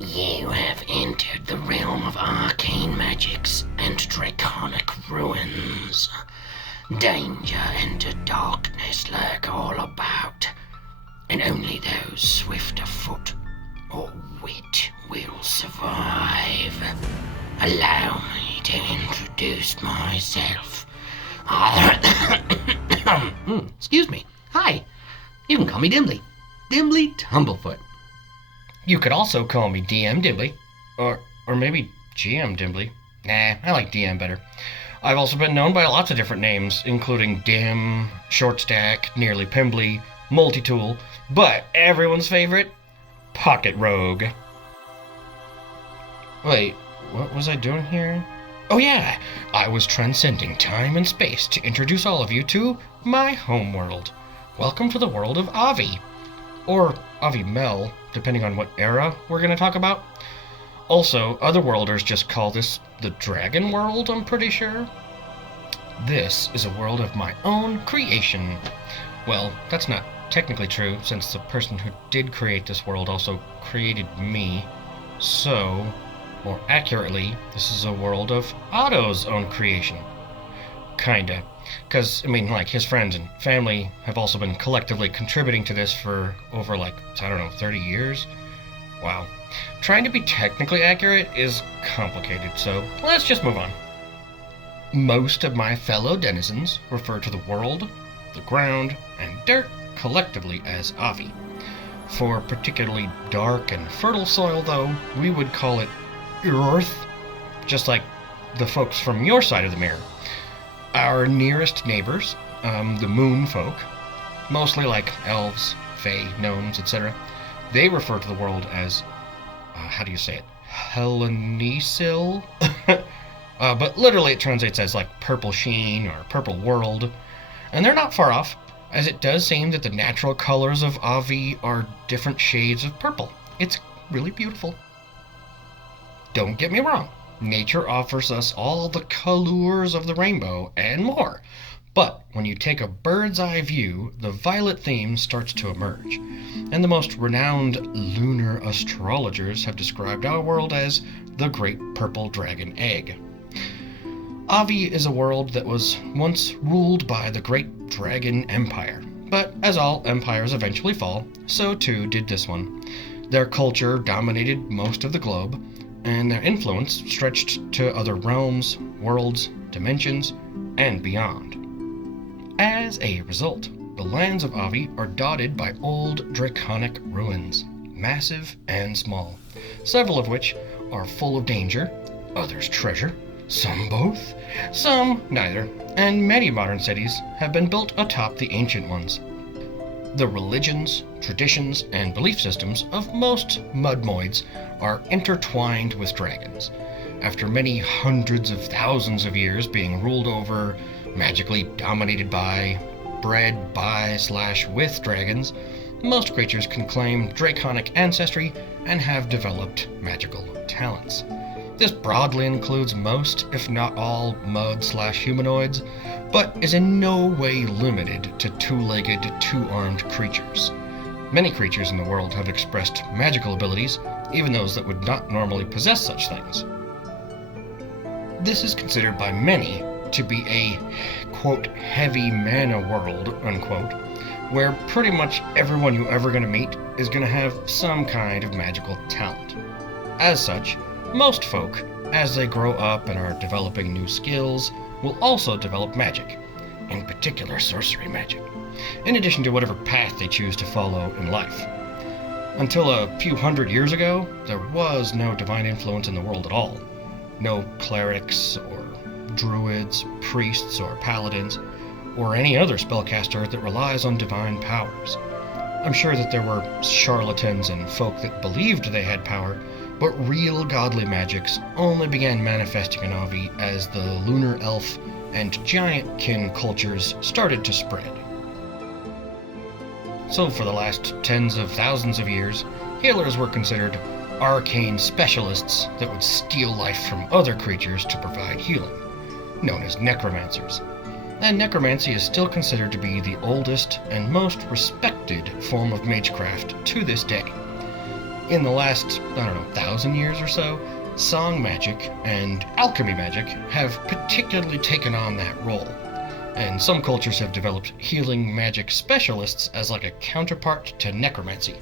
You have entered the realm of arcane magics and draconic ruins. Danger and darkness lurk all about, and only those swift of foot or wit will survive. Allow me to introduce myself. Excuse me. Hi. You can call me Dimbly. Dimbly Tumblefoot. You could also call me DM Dimbly. Or maybe GM Dimbly. Nah, I like DM better. I've also been known by lots of different names, including Dim, Short Stack, Nearly Pimbly, Multi-Tool, but everyone's favorite, Pocket Rogue. Wait, what was I doing here? Oh yeah, I was transcending time and space to introduce all of you to my homeworld. Welcome to the world of Avi. Or Avi Mel, depending on what era we're going to talk about. Also, otherworlders just call this the Dragon World, I'm pretty sure. This is a world of my own creation. Well, that's not technically true, since the person who did create this world also created me. So, more accurately, this is a world of Otto's own creation. Kinda. Because, his friends and family have also been collectively contributing to this for over, 30 years? Wow. Trying to be technically accurate is complicated, so let's just move on. Most of my fellow denizens refer to the world, the ground, and dirt collectively as Avi. For particularly dark and fertile soil, though, we would call it Earth, just like the folks from your side of the mirror. Our nearest neighbors, the moon folk, mostly like elves, fae, gnomes, etc., they refer to the world as, Helenisil? But literally it translates as purple sheen or purple world. And they're not far off, as it does seem that the natural colors of Avi are different shades of purple. It's really beautiful. Don't get me wrong. Nature offers us all the colors of the rainbow and more. But when you take a bird's eye view, the violet theme starts to emerge. And the most renowned lunar astrologers have described our world as the Great Purple Dragon Egg. Avi is a world that was once ruled by the Great Dragon Empire. But as all empires eventually fall, so too did this one. Their culture dominated most of the globe, and their influence stretched to other realms, worlds, dimensions, and beyond. As a result, the lands of Avi are dotted by old draconic ruins, massive and small, several of which are full of danger, others treasure, some both, some neither, and many modern cities have been built atop the ancient ones. The religions, traditions, and belief systems of most mudmoids are intertwined with dragons. After many hundreds of thousands of years being ruled over, magically dominated by, bred by/with dragons, most creatures can claim draconic ancestry and have developed magical talents. This broadly includes most, if not all, mud/humanoids, but is in no way limited to two-legged, two-armed creatures. Many creatures in the world have expressed magical abilities, even those that would not normally possess such things. This is considered by many to be a, quote, heavy mana world, unquote, where pretty much everyone you're ever going to meet is going to have some kind of magical talent. As such, most folk, as they grow up and are developing new skills, will also develop magic, in particular sorcery magic, in addition to whatever path they choose to follow in life. Until a few hundred years ago, there was no divine influence in the world at all. No clerics or druids, priests or paladins, or any other spellcaster that relies on divine powers. I'm sure that there were charlatans and folk that believed they had power, but real godly magics only began manifesting in Avi as the lunar elf and giant kin cultures started to spread. So for the last tens of thousands of years, healers were considered arcane specialists that would steal life from other creatures to provide healing, known as necromancers. And necromancy is still considered to be the oldest and most respected form of magecraft to this day. In the last, 1,000 years or so, song magic and alchemy magic have particularly taken on that role. And some cultures have developed healing magic specialists as like a counterpart to necromancy.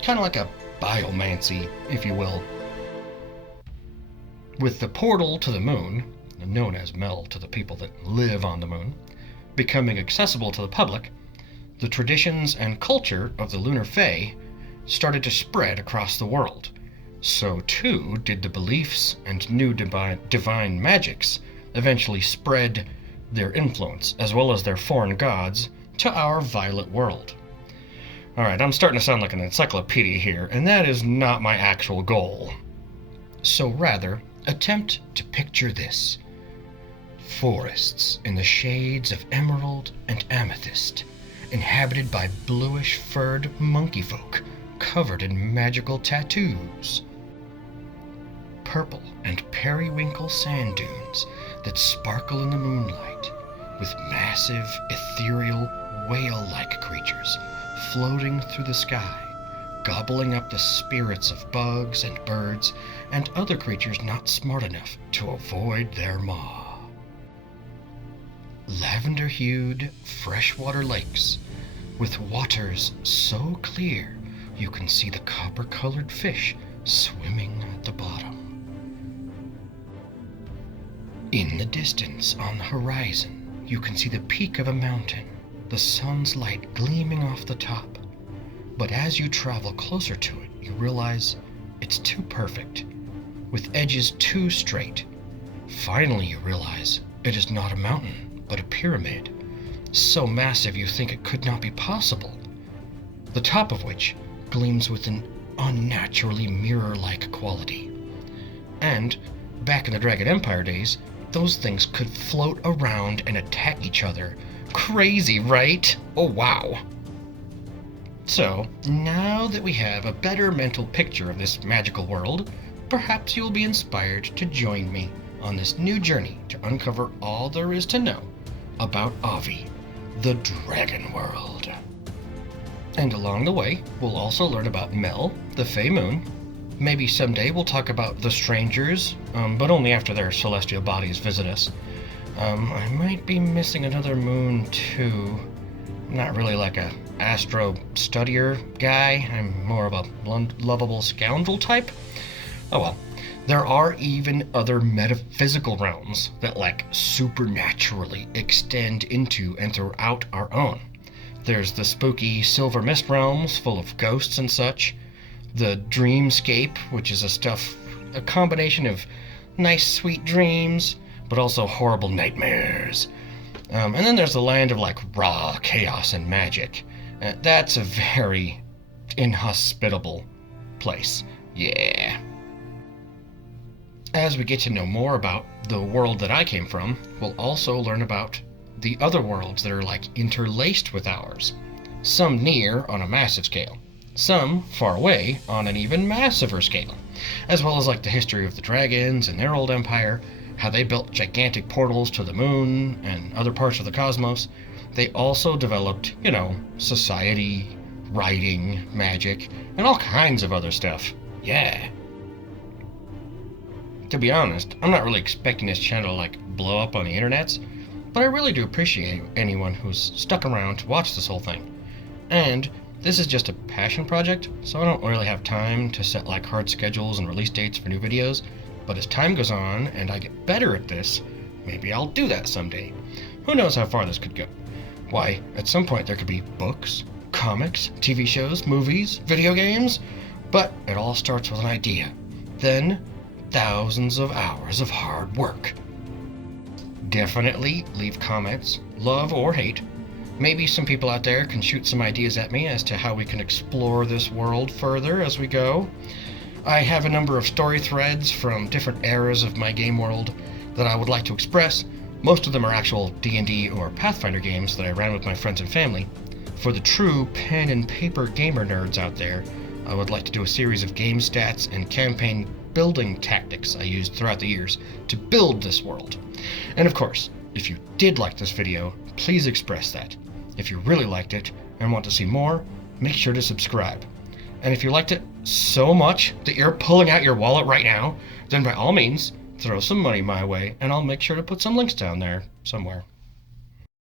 Kind of like a biomancy, if you will. With the portal to the moon, known as Mel to the people that live on the moon, becoming accessible to the public, the traditions and culture of the Lunar Fae started to spread across the world. So too did the beliefs and new divine magics eventually spread their influence, as well as their foreign gods, to our violet world. Alright, I'm starting to sound like an encyclopedia here, and that is not my actual goal. So rather, attempt to picture this. Forests in the shades of emerald and amethyst, inhabited by bluish-furred monkey folk covered in magical tattoos. Purple and periwinkle sand dunes that sparkle in the moonlight, with massive, ethereal, whale-like creatures floating through the sky, gobbling up the spirits of bugs and birds and other creatures not smart enough to avoid their maw. Lavender-hued freshwater lakes, with waters so clear you can see the copper-colored fish swimming at the bottom. In the distance on the horizon, you can see the peak of a mountain, the sun's light gleaming off the top. But as you travel closer to it, you realize it's too perfect, with edges too straight. Finally, you realize it is not a mountain, but a pyramid, so massive you think it could not be possible, the top of which gleams with an unnaturally mirror-like quality. And, back in the Dragon Empire days, those things could float around and attack each other. Crazy, right? Oh, wow. So, now that we have a better mental picture of this magical world, perhaps you'll be inspired to join me on this new journey to uncover all there is to know about Avi, the Dragon World. And along the way, we'll also learn about Mel, the Fey Moon. Maybe someday we'll talk about the Strangers, but only after their celestial bodies visit us. I might be missing another moon too. I'm not really like a astro studier guy. I'm more of a lovable scoundrel type. Oh well. There are even other metaphysical realms that like supernaturally extend into and throughout our own. There's the spooky Silver Mist realms full of ghosts and such. The Dreamscape, which is a combination of nice sweet dreams, but also horrible nightmares. And then there's the land of like raw chaos and magic. That's a very inhospitable place. Yeah. As we get to know more about the world that I came from, we'll also learn about the other worlds that are like interlaced with ours. Some near on a massive scale, some far away on an even massiver scale, as well as like the history of the dragons and their old empire, how they built gigantic portals to the moon and other parts of the cosmos. They also developed, society, writing, magic, and all kinds of other stuff. Yeah. To be honest, I'm not really expecting this channel to blow up on the internets, but I really do appreciate anyone who's stuck around to watch this whole thing. And this is just a passion project, so I don't really have time to set hard schedules and release dates for new videos, but as time goes on and I get better at this, maybe I'll do that someday. Who knows how far this could go? Why, at some point there could be books, comics, TV shows, movies, video games, but it all starts with an idea. Then, thousands of hours of hard work. Definitely leave comments, love or hate. Maybe some people out there can shoot some ideas at me as to how we can explore this world further as we go. I have a number of story threads from different eras of my game world that I would like to express. Most of them are actual D&D or Pathfinder games that I ran with my friends and family. For the true pen and paper gamer nerds out there, I would like to do a series of game stats and campaign building tactics I used throughout the years to build this world. And of course, if you did like this video, please express that. If you really liked it and want to see more, make sure to subscribe. And if you liked it so much that you're pulling out your wallet right now, then by all means, throw some money my way, and I'll make sure to put some links down there somewhere.